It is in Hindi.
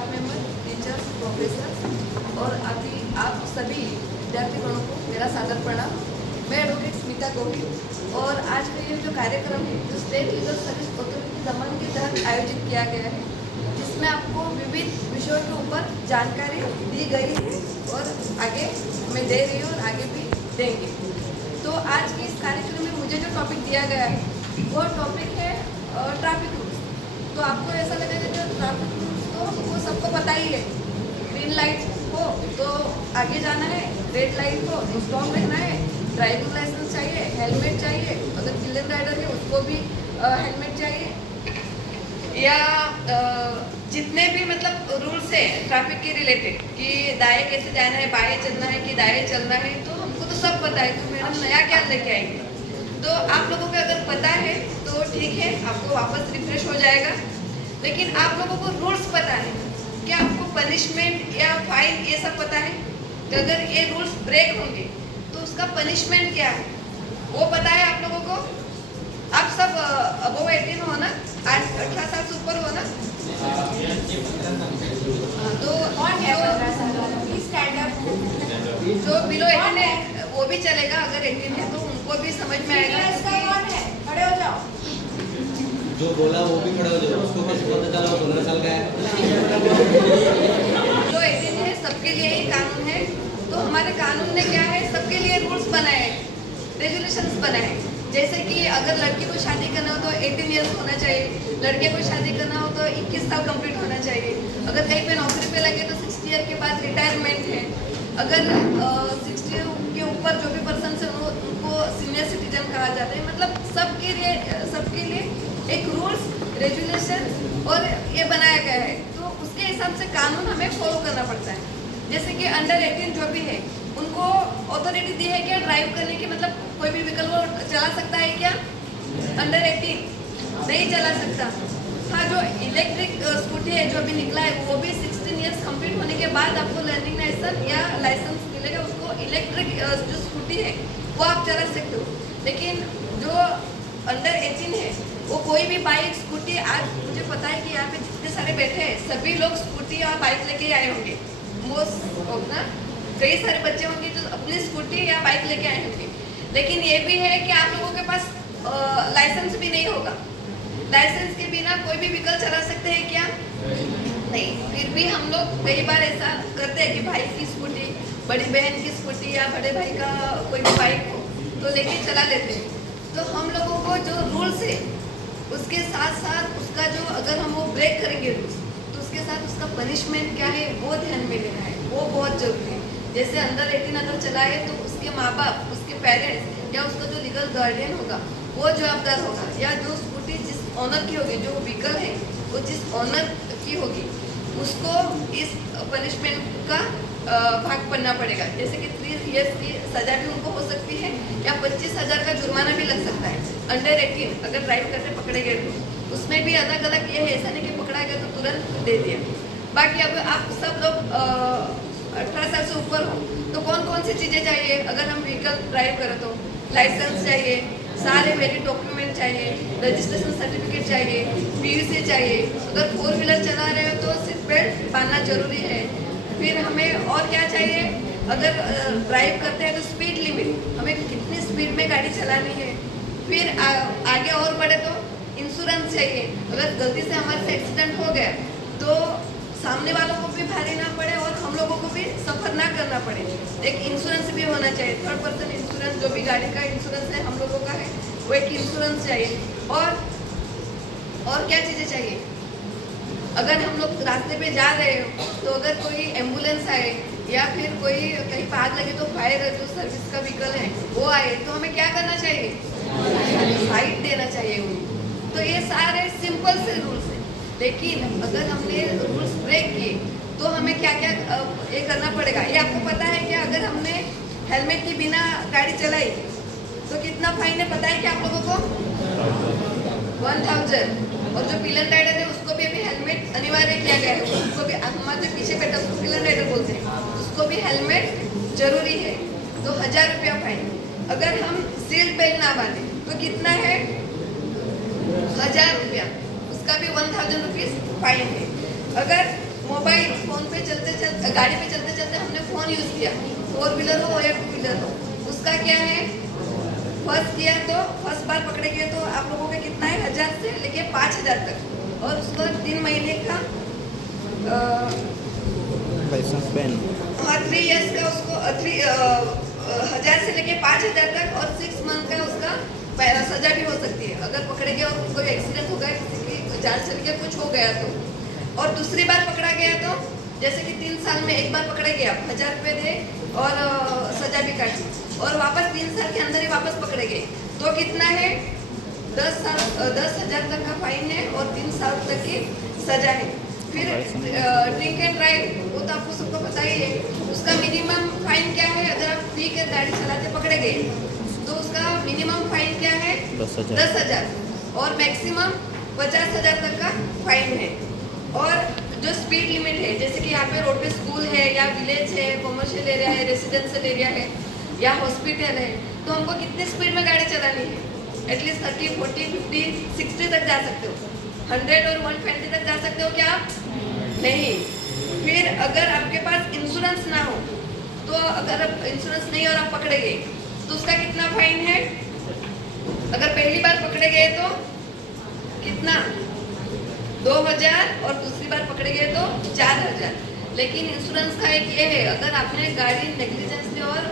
स्टाफ मेंबर, टीचर्स, प्रोफेसर और अभी आप सभी विद्यार्थीगणों को मेरा सादर प्रणाम। मैं एडवोकेट स्मिता गोहिल और आज का ये जो कार्यक्रम है जो स्टेट लीगल सर्विस अथॉरिटी दमन के तहत आयोजित किया गया है, जिसमें आपको विविध विषयों के ऊपर जानकारी दी गई है और आगे मैं दे रही हूँ और आगे भी देंगे। तो आज के इस कार्यक्रम में मुझे जो टॉपिक दिया गया है वो टॉपिक है ट्रैफिक रूल्स। तो आपको ऐसा लगेगा कि ट्रैफिक रूल्स तो वो सबको पता ही है, ग्रीन लाइट हो तो आगे जाना है, रेड लाइट हो तो स्टॉप रहना है, ड्राइविंग लाइसेंस चाहिए, हेलमेट चाहिए, अगर चिल्ड्रन राइडर है उसको भी हेलमेट चाहिए, या जितने भी मतलब रूल्स है ट्रैफिक के रिलेटेड कि दाएं कैसे जाना है, बाएं चलना है कि दाएं चलना है, तो हमको तो सब पता है। तो मैडम नया क्या लेके आएंगे? तो आप लोगों को अगर पता है तो ठीक है, आपको वापस रिफ्रेश हो जाएगा। लेकिन आप लोगों को रूल्स पता है क्या? आपको पनिशमेंट या फाइन ये सब पता है कि अगर ये रूल्स ब्रेक होंगे तो उसका पनिशमेंट क्या है, वो पता है आप लोगों को? आप सब अबव 18 हो ना, 18 साल से ऊपर हो ना? तो कौन है 15 साल वाला? Please stand up. जो बिलो 18 है वो भी चलेगा, अगर 18 है तो उनको भी समझ में आएगा। इसका कौन है? खड़े हो जाओ। जो बोला वो भी खड़ा हो जाओ, उसको कैसे पता चला 15 साल का है? जो 18 है सबके लिए ही कानून है। तो हमारे कानून ने क्या है, सबके लिए रूल्स बनाए हैं, रेजुलेशंस बनाए हैं। जैसे कि अगर लड़की को शादी करना हो तो 18 ईयर्स होना चाहिए, लड़के को शादी करना हो तो 21 साल कंप्लीट होना चाहिए, अगर कहीं पे नौकरी पे लगे तो 60 ईयर के बाद रिटायरमेंट है, अगर 60 के ऊपर जो भी पर्सन है उनको सीनियर सिटीजन कहा जाता है। मतलब सबके लिए एक रूल्स, रेजुलेशन और ये बनाया गया है। तो उसके हिसाब से कानून हमें फॉलो करना पड़ता है। जैसे कि अंडर 18 जो भी है उनको अथॉरिटी दी है क्या ड्राइव करने की? मतलब कोई भी व्हीकल वो चला सकता है क्या? अंडर 18 नहीं चला सकता। हाँ, जो इलेक्ट्रिक स्कूटी है जो अभी निकला है वो भी 16 ईयर्स कंप्लीट होने के बाद आपको लर्निंग लाइसेंस या लाइसेंस मिलेगा, उसको इलेक्ट्रिक जो स्कूटी है वो आप चला सकते हो। लेकिन जो अंडर 18 है वो कोई भी बाइक, स्कूटी, आज मुझे पता है कि यहाँ पे जितने सारे बैठे हैं सभी लोग स्कूटी और बाइक लेके आए होंगे। मोस्ट ऑफ ना कई सारे बच्चे होंगे जो अपनी स्कूटी या बाइक लेके आए होंगे। लेकिन ये भी है कि आप लोगों के पास लाइसेंस भी नहीं होगा। लाइसेंस के बिना कोई भी व्हीकल चला सकते हैं क्या? नहीं। फिर भी हम लोग कई बार ऐसा करते हैं कि भाई की स्कूटी, बड़ी बहन की स्कूटी या बड़े भाई का कोई भी बाइक हो तो लेके चला लेते हैं। तो हम लोगों को जो रूल्स है उसके साथ साथ उसका जो अगर हम वो ब्रेक करेंगे रूल्स तो उसके साथ उसका पनिशमेंट क्या है वो ध्यान में लेना है, वो बहुत जरूरी है। जैसे अंडर 18 अगर चलाए तो उसके माँ बाप, उसके पेरेंट्स या उसका जो लीगल गार्डियन होगा वो जवाबदार होगा, या जो स्कूटी जिस ऑनर की होगी, जो व्हीकल है वो जिस ऑनर की होगी उसको इस पनिशमेंट का भाग पड़ना पड़ेगा। जैसे कि 3 ईयर्स की सजा भी उनको हो सकती है या 25,000 का जुर्माना भी लग सकता है। अंडर 18 अगर ड्राइव करते पकड़े गए तो उसमें भी अलग अलग ये है, ऐसा नहीं कि पकड़ा गया तो तुरंत दे दिया। बाकी अब आप सब लोग 18 साल से ऊपर हो तो कौन कौन सी चीज़ें चाहिए? अगर हम व्हीकल ड्राइव करें तो लाइसेंस चाहिए, सारे वैलिड डॉक्यूमेंट चाहिए, रजिस्ट्रेशन सर्टिफिकेट चाहिए, PUC चाहिए, अगर 4 व्हीलर चला रहे हो तो सीट बेल्ट बांधना जरूरी है। फिर हमें और क्या चाहिए? अगर ड्राइव करते हैं तो स्पीड लिमिट, हमें कितनी स्पीड में गाड़ी चलानी है। फिर आगे और बढ़े तो इंश्योरेंस चाहिए, अगर गलती से हमारे से एक्सीडेंट हो गया तो सामने वालों को भी भारी ना पड़े और हम लोगों को भी सफ़र ना करना पड़े। एक इंश्योरेंस भी होना चाहिए, 3rd पर्सन इंश्योरेंस, जो भी गाड़ी का इंश्योरेंस है हम लोगों का है वो एक इंश्योरेंस चाहिए। और क्या चीज़ें चाहिए? अगर हम लोग रास्ते पे जा रहे हो तो अगर कोई एम्बुलेंस आए या फिर कोई कहीं पर आग लगे तो फायर जो सर्विस का व्हीकल है वो आए तो हमें क्या करना चाहिए? साइड देना चाहिए उनको। तो ये सारे सिंपल से रूल्स हैं। लेकिन अगर हमने रूल्स ब्रेक किए तो हमें क्या क्या ये करना पड़ेगा? ये आपको पता है क्या? अगर हमने हेलमेट के बिना गाड़ी चलाई तो कितना फाइन है पता है क्या आप लोगों को? 1000। और जो पिलन राइडर है उसको भी अभी हेलमेट अनिवार्य किया गया है, उसको भी हमारे जो पीछे बैठा उसको पिलन राइडर बोलते हैं, उसको भी हेलमेट जरूरी है। तो 1000 रुपया फाइन। अगर हम सीट बेल्ट ना बांधे तो कितना है? 1000 रुपया, उसका भी 1000 रुपीज फाइन है। अगर मोबाइल फोन पे चलते चलते गाड़ी पे चलते चलते हमने फोन यूज किया, 4 व्हीलर हो या 2 व्हीलर हो, उसका क्या है, फर्स्ट बार पकड़े गए तो आप लोगों का कितना है, 1000 से लेके 5000 तक, और उसको 3 महीने का लाइसेंस बैन। हाँ 3 इयर्स का उसको 1000 से लेके 5000 तक, और 6 मंथ का उसका सजा भी हो सकती है अगर पकड़े गए और कोई एक्सीडेंट हो गया, किसी की जान चली गई, कुछ हो गया तो। और दूसरी बार पकड़ा गया तो जैसे कि 3 साल में एक बार पकड़े गए, आप 1000 रुपये दे और सजा भी काटी, और वापस 3 साल के अंदर ही वापस पकड़े गए तो कितना है, 10,000 तक का फाइन है और 3 साल तक की सजा है। फिर ड्रिंक एंड ड्राइव, वो तो आपको सबको पता ही है, उसका मिनिमम फाइन क्या है, अगर आप पी कर गाड़ी चलाते पकड़े गए तो उसका मिनिमम फाइन क्या है, 10,000, और मैक्सिमम 50,000 तक का फाइन है। और जो स्पीड लिमिट है, जैसे कि यहाँ पे रोड पे स्कूल है या विलेज है, कॉमर्शियल एरिया है, रेसिडेंशियल एरिया है या हॉस्पिटल है, तो हमको कितनी स्पीड में गाड़ी चलानी है, एटलीस्ट 30, 40, 50, 60 तक जा सकते हो, 100 और 120 तक जा सकते हो क्या, नहीं। फिर अगर आपके पास इंश्योरेंस ना हो, तो अगर इंश्योरेंस नहीं और आप पकड़े गए तो उसका कितना फाइन है, अगर पहली बार पकड़े गए तो कितना, 2000, और दूसरी बार पकड़े गए तो 4000। लेकिन इंश्योरेंस का एक ये है, अगर आपने गाड़ी नेग्लिजेंसली और